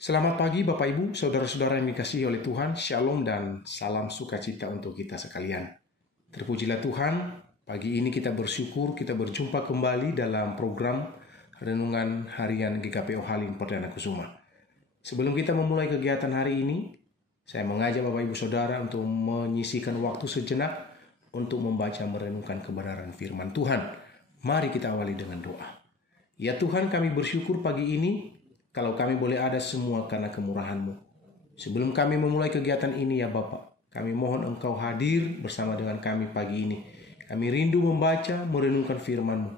Selamat pagi Bapak Ibu, saudara-saudara yang dikasihi oleh Tuhan, Shalom dan salam sukacita untuk kita sekalian. Terpujilah Tuhan, pagi ini kita bersyukur kita berjumpa kembali dalam program Renungan Harian GKPO Halim Perdana Kusuma. Sebelum kita memulai kegiatan hari ini, saya mengajak Bapak Ibu Saudara untuk menyisihkan waktu sejenak untuk membaca merenungkan kebenaran firman Tuhan. Mari kita awali dengan doa. Ya Tuhan, kami bersyukur pagi ini kalau kami boleh ada semua karena kemurahan-Mu. Sebelum kami memulai kegiatan ini ya Bapak, kami mohon Engkau hadir bersama dengan kami pagi ini. Kami rindu membaca, merenungkan firman-Mu.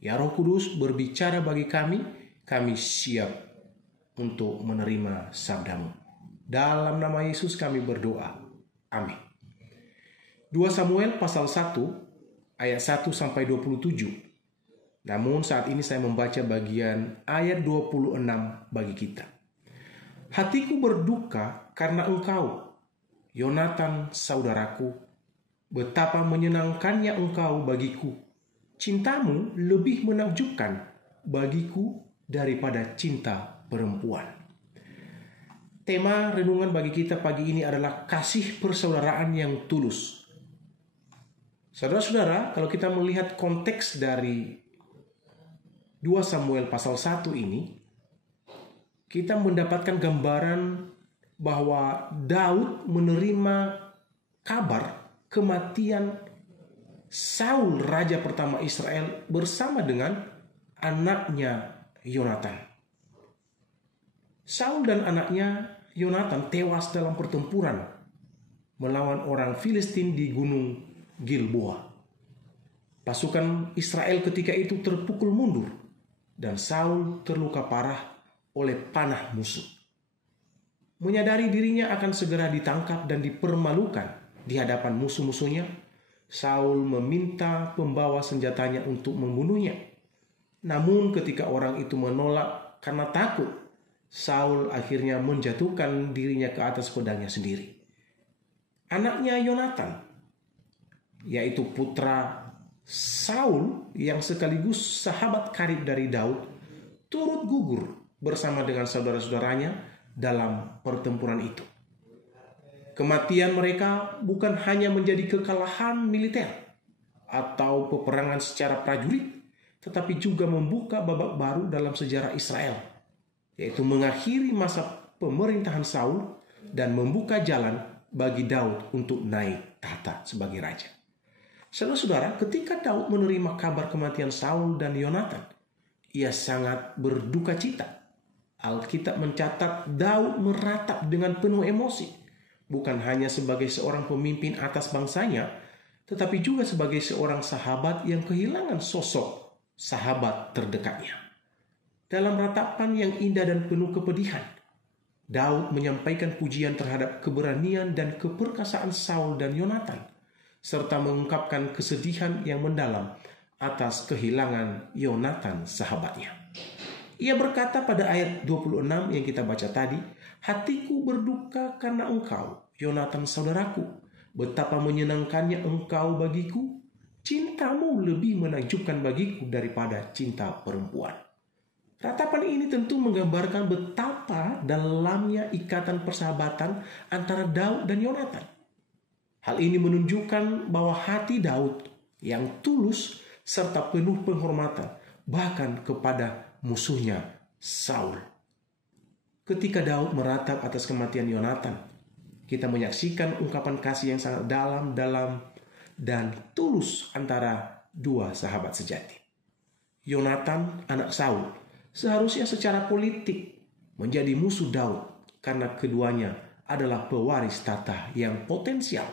Ya Roh Kudus berbicara bagi kami siap untuk menerima sabda-Mu. Dalam nama Yesus kami berdoa. Amin. 2 Samuel pasal 1 ayat 1 sampai 27. Namun saat ini saya membaca bagian ayat 26 bagi kita. Hatiku berduka karena engkau, Yonatan saudaraku. Betapa menyenangkannya engkau bagiku. Cintamu lebih menakjubkan bagiku daripada cinta perempuan. Tema renungan bagi kita pagi ini adalah kasih persaudaraan yang tulus. Saudara-saudara, kalau kita melihat konteks dari 2 Samuel pasal 1 ini, kita mendapatkan gambaran bahwa Daud menerima kabar kematian Saul, raja pertama Israel, bersama dengan anaknya Yonatan. Saul dan anaknya Yonatan tewas dalam pertempuran melawan orang Filistin di Gunung Gilboa. Pasukan Israel ketika itu terpukul mundur dan Saul terluka parah oleh panah musuh. Menyadari dirinya akan segera ditangkap dan dipermalukan di hadapan musuh-musuhnya, Saul meminta pembawa senjatanya untuk membunuhnya. Namun ketika orang itu menolak karena takut, Saul akhirnya menjatuhkan dirinya ke atas pedangnya sendiri. Anaknya Yonatan, yaitu putra Saul yang sekaligus sahabat karib dari Daud, turut gugur bersama dengan saudara-saudaranya dalam pertempuran itu. Kematian mereka bukan hanya menjadi kekalahan militer atau peperangan secara prajurit, tetapi juga membuka babak baru dalam sejarah Israel, yaitu mengakhiri masa pemerintahan Saul dan membuka jalan bagi Daud untuk naik tahta sebagai raja. Saudara-saudara, ketika Daud menerima kabar kematian Saul dan Yonatan, ia sangat berduka cita. Alkitab mencatat Daud meratap dengan penuh emosi, bukan hanya sebagai seorang pemimpin atas bangsanya, tetapi juga sebagai seorang sahabat yang kehilangan sosok sahabat terdekatnya. Dalam ratapan yang indah dan penuh kepedihan, Daud menyampaikan pujian terhadap keberanian dan keperkasaan Saul dan Yonatan, serta mengungkapkan kesedihan yang mendalam atas kehilangan Yonatan sahabatnya. Ia berkata pada ayat 26 yang kita baca tadi, hatiku berduka karena engkau, Yonatan saudaraku. Betapa menyenangkannya engkau bagiku. Cintamu lebih menakjubkan bagiku daripada cinta perempuan. Ratapan ini tentu menggambarkan betapa dalamnya ikatan persahabatan antara Daud dan Yonatan. Hal ini menunjukkan bahwa hati Daud yang tulus serta penuh penghormatan bahkan kepada musuhnya Saul. Ketika Daud meratap atas kematian Yonatan, kita menyaksikan ungkapan kasih yang sangat dalam dan tulus antara dua sahabat sejati. Yonatan, anak Saul, seharusnya secara politik menjadi musuh Daud karena keduanya adalah pewaris tahta yang potensial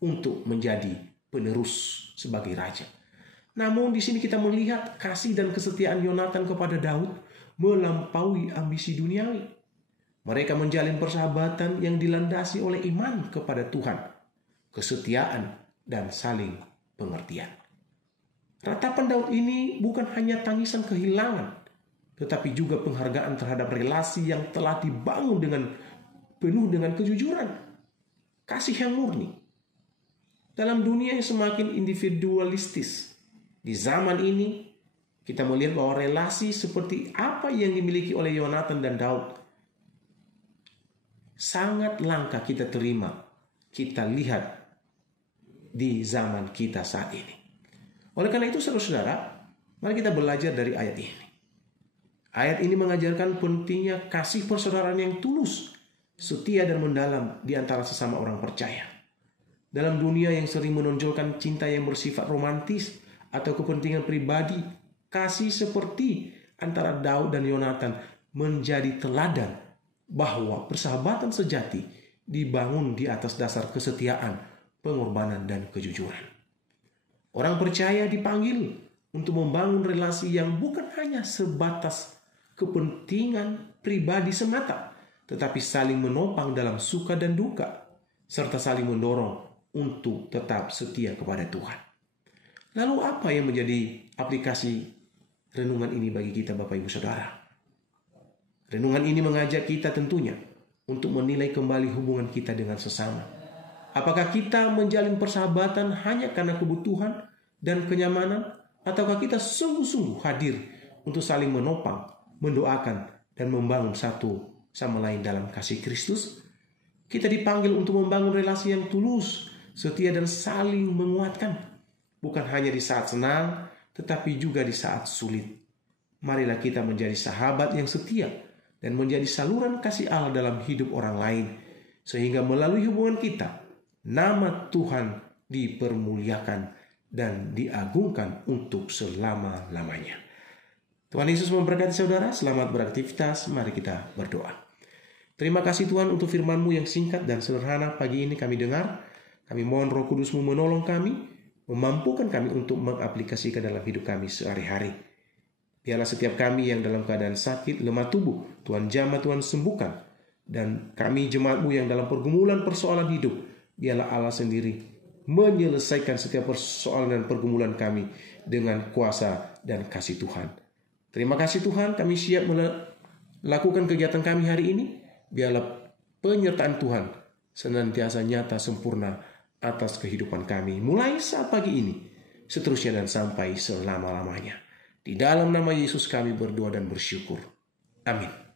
untuk menjadi penerus sebagai raja. Namun di sini kita melihat kasih dan kesetiaan Yonatan kepada Daud melampaui ambisi duniawi. Mereka menjalin persahabatan yang dilandasi oleh iman kepada Tuhan, kesetiaan, dan saling pengertian. Ratapan Daud ini bukan hanya tangisan kehilangan, tetapi juga penghargaan terhadap relasi yang telah dibangun dengan penuh dengan kejujuran, kasih yang murni. Dalam dunia yang semakin individualistis, di zaman ini kita melihat bahwa relasi seperti apa yang dimiliki oleh Yonatan dan Daud sangat langka kita terima, kita lihat di zaman kita saat ini. Oleh karena itu saudara-saudara, mari kita belajar dari ayat ini. Ayat ini mengajarkan pentingnya kasih persaudaraan yang tulus, setia dan mendalam di antara sesama orang percaya. Dalam dunia yang sering menonjolkan cinta yang bersifat romantis atau kepentingan pribadi, kasih seperti antara Daud dan Yonatan menjadi teladan bahwa persahabatan sejati dibangun di atas dasar kesetiaan, pengorbanan, dan kejujuran. Orang percaya dipanggil untuk membangun relasi yang bukan hanya sebatas kepentingan pribadi semata, tetapi saling menopang dalam suka dan duka, serta saling mendorong untuk tetap setia kepada Tuhan. Lalu apa yang menjadi aplikasi renungan ini bagi kita Bapak Ibu Saudara? Renungan ini mengajak kita tentunya untuk menilai kembali hubungan kita dengan sesama. Apakah kita menjalin persahabatan hanya karena kebutuhan dan kenyamanan, ataukah kita sungguh-sungguh hadir untuk saling menopang, mendoakan, dan membangun satu sama lain dalam kasih Kristus? Kita dipanggil untuk membangun relasi yang tulus, setia, dan saling menguatkan, bukan hanya di saat senang, tetapi juga di saat sulit. Marilah kita menjadi sahabat yang setia dan menjadi saluran kasih Allah dalam hidup orang lain, sehingga melalui hubungan kita, nama Tuhan dipermuliakan dan diagungkan untuk selama-lamanya. Tuhan Yesus memberkati saudara. Selamat beraktivitas. Mari kita berdoa. Terima kasih Tuhan untuk firman-Mu yang singkat dan sederhana pagi ini kami dengar. Kami mohon Roh Kudus-Mu menolong kami, memampukan kami untuk mengaplikasikan dalam hidup kami sehari-hari. Biarlah setiap kami yang dalam keadaan sakit, lemah tubuh, Tuhan jamah, Tuhan sembuhkan. Dan kami jemaat-Mu yang dalam pergumulan persoalan hidup, biarlah Allah sendiri menyelesaikan setiap persoalan dan pergumulan kami dengan kuasa dan kasih Tuhan. Terima kasih Tuhan, kami siap melakukan kegiatan kami hari ini. Biarlah penyertaan Tuhan senantiasa nyata sempurna atas kehidupan kami, mulai saat pagi ini, seterusnya dan sampai selama-lamanya. Di dalam nama Yesus kami berdoa dan bersyukur. Amin.